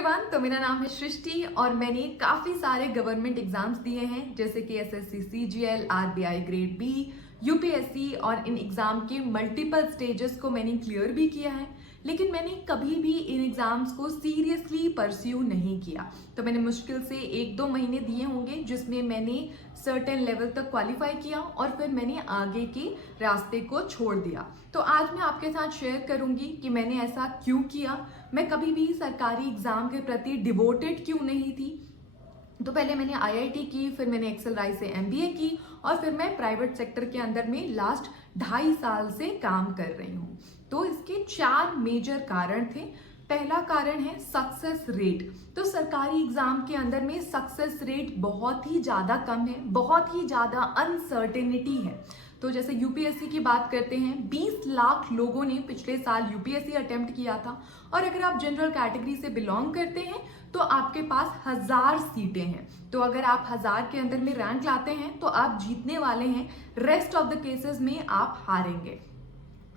Everyone, तो मेरा नाम है सृष्टि और मैंने काफ़ी सारे गवर्नमेंट एग्जाम्स दिए हैं जैसे कि SSC CGL, RBI grade B, UPSC और इन एग्ज़ाम के मल्टीपल स्टेजेस को मैंने क्लियर भी किया है। लेकिन मैंने कभी भी इन एग्ज़ाम्स को सीरियसली परस्यू नहीं किया। तो मैंने मुश्किल से 1-2 महीने दिए होंगे जिसमें मैंने सर्टेन लेवल तक क्वालिफाई किया और फिर मैंने आगे के रास्ते को छोड़ दिया। तो आज मैं आपके साथ शेयर करूंगी कि मैंने ऐसा क्यों किया, मैं कभी भी सरकारी एग्जाम के प्रति डिवोटेड क्यों नहीं थी। तो पहले मैंने आईआईटी की, फिर मैंने एक्सेलराइज से एमबीए की और फिर मैं प्राइवेट सेक्टर के अंदर में लास्ट 2.5 साल से काम कर रही हूँ। तो इसके 4 मेजर कारण थे। पहला कारण है सक्सेस रेट। तो सरकारी एग्जाम के अंदर में सक्सेस रेट बहुत ही ज़्यादा कम है, बहुत ही ज़्यादा अनसर्टेनिटी है। तो जैसे यूपीएससी की बात करते हैं, 20 लाख लोगों ने पिछले साल यूपीएससी अटेम्प्ट किया था और अगर आप जनरल कैटेगरी से बिलोंग करते हैं तो आपके पास 1000 सीटें हैं। तो अगर आप 1000 के अंदर में रैंक लाते हैं तो आप जीतने वाले हैं, रेस्ट ऑफ द केसेस में आप हारेंगे,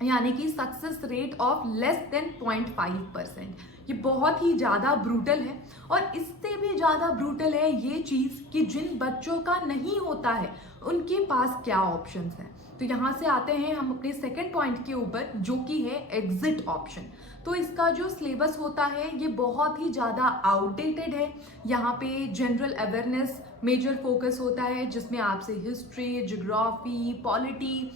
यानी कि success rate of less than 0.5%। ये बहुत ही ज़्यादा ब्रूटल है। और इससे भी ज़्यादा ब्रूटल है ये चीज़ कि जिन बच्चों का नहीं होता है उनके पास क्या ऑप्शंस हैं। तो यहाँ से आते हैं हम अपने सेकंड पॉइंट के ऊपर, जो कि है एग्जिट ऑप्शन। तो इसका जो सिलेबस होता है ये बहुत ही ज़्यादा आउटडेटेड है। यहाँ पे जनरल अवेयरनेस मेजर फोकस होता है जिसमें आपसे हिस्ट्री, ज्योग्राफी, पॉलिटी,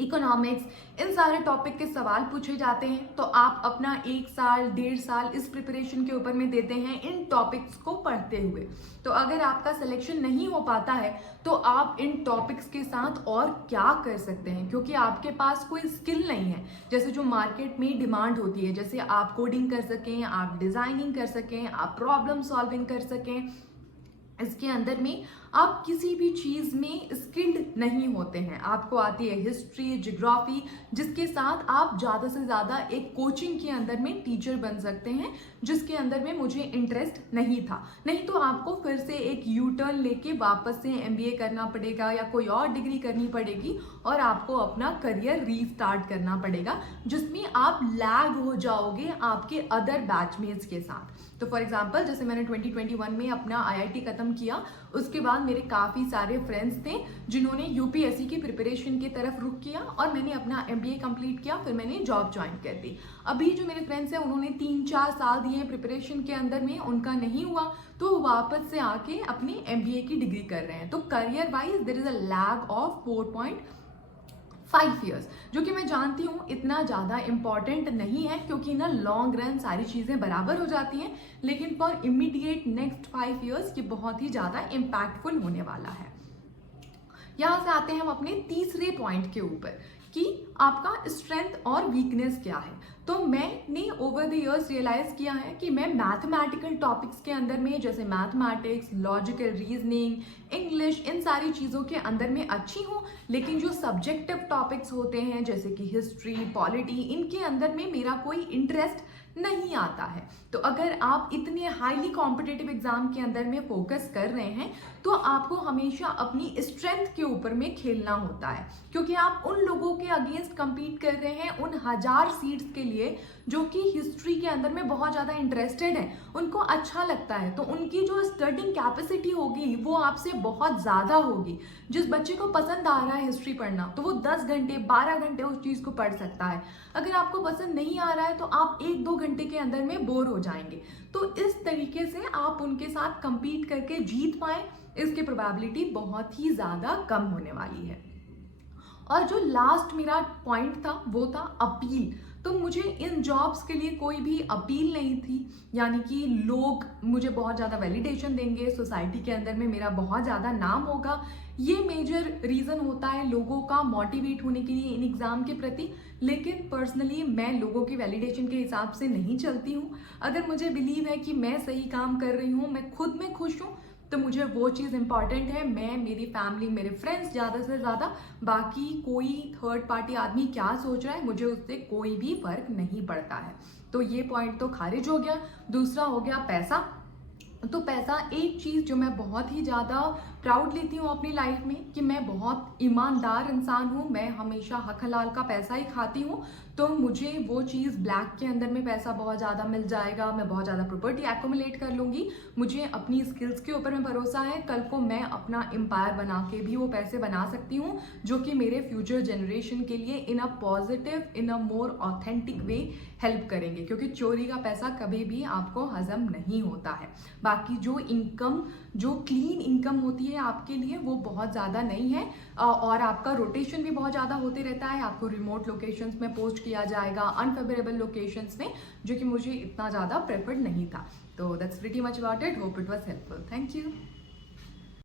इकोनॉमिक्स, इन सारे टॉपिक के सवाल पूछे जाते हैं। तो आप अपना 1 साल 1.5 साल इस प्रिपरेशन के ऊपर में देते हैं इन टॉपिक्स को पढ़ते हुए। तो अगर आपका सिलेक्शन नहीं हो पाता है तो आप इन टॉपिक्स के साथ और क्या कर सकते हैं, क्योंकि आपके पास कोई स्किल नहीं है जैसे जो मार्केट में डिमांड होती है। जैसे आप कोडिंग कर सकें, आप डिजाइनिंग कर सकें, आप प्रॉब्लम सॉल्विंग कर सकें, इसके अंदर में आप किसी भी चीज़ में स्किल्ड नहीं होते हैं। आपको आती है हिस्ट्री, ज्योग्राफी, जिसके साथ आप ज़्यादा से ज़्यादा एक कोचिंग के अंदर में टीचर बन सकते हैं, जिसके अंदर में मुझे इंटरेस्ट नहीं था। नहीं तो आपको फिर से एक यू टर्न लेके वापस से एमबीए करना पड़ेगा या कोई और डिग्री करनी पड़ेगी और आपको अपना करियर रीस्टार्ट करना पड़ेगा, जिसमें आप लैग हो जाओगे आपके अदर बैचमेट्स के साथ। तो फॉर एग्जाम्पल जैसे मैंने 2021 में अपना आईआईटी खत्म किया, उसके बाद मेरे काफ़ी सारे फ्रेंड्स थे जिन्होंने यूपीएससी की प्रिपरेशन की तरफ रुख किया और मैंने अपना एमबीए कंप्लीट किया, फिर मैंने जॉब ज्वाइन कर दी। अभी जो मेरे फ्रेंड्स हैं उन्होंने 3-4 साल दिए प्रिपरेशन के अंदर में, उनका नहीं हुआ तो वापस से आके अपनी एमबीए की डिग्री कर रहे हैं। तो career wise there is a lag of 4.5 years, जो कि मैं जानती हूँ इतना ज़्यादा इम्पॉर्टेंट नहीं है, क्योंकि ना लॉन्ग रन सारी चीज़ें बराबर हो जाती हैं, लेकिन फॉर इमीडिएट नेक्स्ट 5 ईयर्स ये बहुत ही ज़्यादा इम्पैक्टफुल होने वाला है। यहाँ से आते हैं हम अपने तीसरे पॉइंट के ऊपर कि आपका स्ट्रेंथ और वीकनेस क्या है। तो मैंने ओवर द इयर्स रियलाइज किया है कि मैं मैथमेटिकल टॉपिक्स के अंदर में, जैसे मैथमेटिक्स, लॉजिकल रीजनिंग, इंग्लिश, इन सारी चीज़ों के अंदर में अच्छी हूँ, लेकिन जो सब्जेक्टिव टॉपिक्स होते हैं जैसे कि हिस्ट्री, पॉलिटी, इनके अंदर में मेरा कोई इंटरेस्ट नहीं आता है। तो अगर आप इतने हाईली कॉम्पिटिटिव एग्जाम के अंदर में फोकस कर रहे हैं तो आपको हमेशा अपनी स्ट्रेंथ के ऊपर में खेलना होता है, क्योंकि आप उन लोगों के अगेंस्ट compete कर रहे हैं, उन 1000 सीट्स के लिए जो कि हिस्ट्री के अंदर में बहुत ज़्यादा इंटरेस्टेड है, उनको अच्छा लगता है। तो उनकी जो स्टडिंग कैपेसिटी होगी वो आपसे बहुत ज़्यादा होगी। जिस बच्चे को पसंद आ रहा है हिस्ट्री पढ़ना तो वो 10 घंटे 12 घंटे उस चीज़ को पढ़ सकता है। अगर आपको पसंद नहीं आ रहा है तो आप 1-2 घंटे के अंदर में बोर हो जाएंगे। तो इस तरीके से आप उनके साथ compete करके जीत पाए, इसकी प्रोबेबिलिटी बहुत ही ज़्यादा कम होने वाली है। और जो लास्ट मेरा पॉइंट था वो था अपील। तो मुझे इन जॉब्स के लिए कोई भी अपील नहीं थी, यानी कि लोग मुझे बहुत ज़्यादा वैलिडेशन देंगे, सोसाइटी के अंदर में मेरा बहुत ज़्यादा नाम होगा, ये मेजर रीज़न होता है लोगों का मोटिवेट होने के लिए इन एग्ज़ाम के प्रति। लेकिन पर्सनली मैं लोगों की वैलिडेशन के हिसाब से नहीं चलती हूँ। अगर मुझे बिलीव है कि मैं सही काम कर रही हूँ, मैं खुद में खुश हूँ, तो मुझे वो चीज़ इंपॉर्टेंट है। मैं, मेरी फैमिली, मेरे फ्रेंड्स, ज़्यादा से ज़्यादा बाकी कोई थर्ड पार्टी आदमी क्या सोच रहा है मुझे उससे कोई भी फर्क नहीं पड़ता है। तो ये पॉइंट तो खारिज हो गया। दूसरा हो गया पैसा। तो पैसा एक चीज़ जो मैं बहुत ही ज़्यादा प्राउड लेती हूँ अपनी लाइफ में कि मैं बहुत ईमानदार इंसान हूँ, मैं हमेशा हक हलाल का पैसा ही खाती हूँ। तो मुझे वो चीज़ ब्लैक के अंदर में पैसा बहुत ज़्यादा मिल जाएगा, मैं बहुत ज़्यादा प्रॉपर्टी एक्यूमुलेट कर लूँगी। मुझे अपनी स्किल्स के ऊपर में भरोसा है, कल को मैं अपना एम्पायर बना के भी वो पैसे बना सकती हूँ जो कि मेरे फ्यूचर जनरेशन के लिए in a positive, in a more authentic way help करेंगे, क्योंकि चोरी का पैसा कभी भी आपको हजम नहीं होता है। बाकी जो इनकम, जो क्लीन इनकम होती है आपके लिए, वो बहुत ज़्यादा नहीं है और आपका रोटेशन भी बहुत ज़्यादा होते रहता है। आपको रिमोट लोकेशंस में पोस्ट किया जाएगा, अनफेवरेबल लोकेशंस में, जो कि मुझे इतना ज़्यादा प्रेफर्ड नहीं था। तो that's pretty much about it, hope it was helpful, thank you.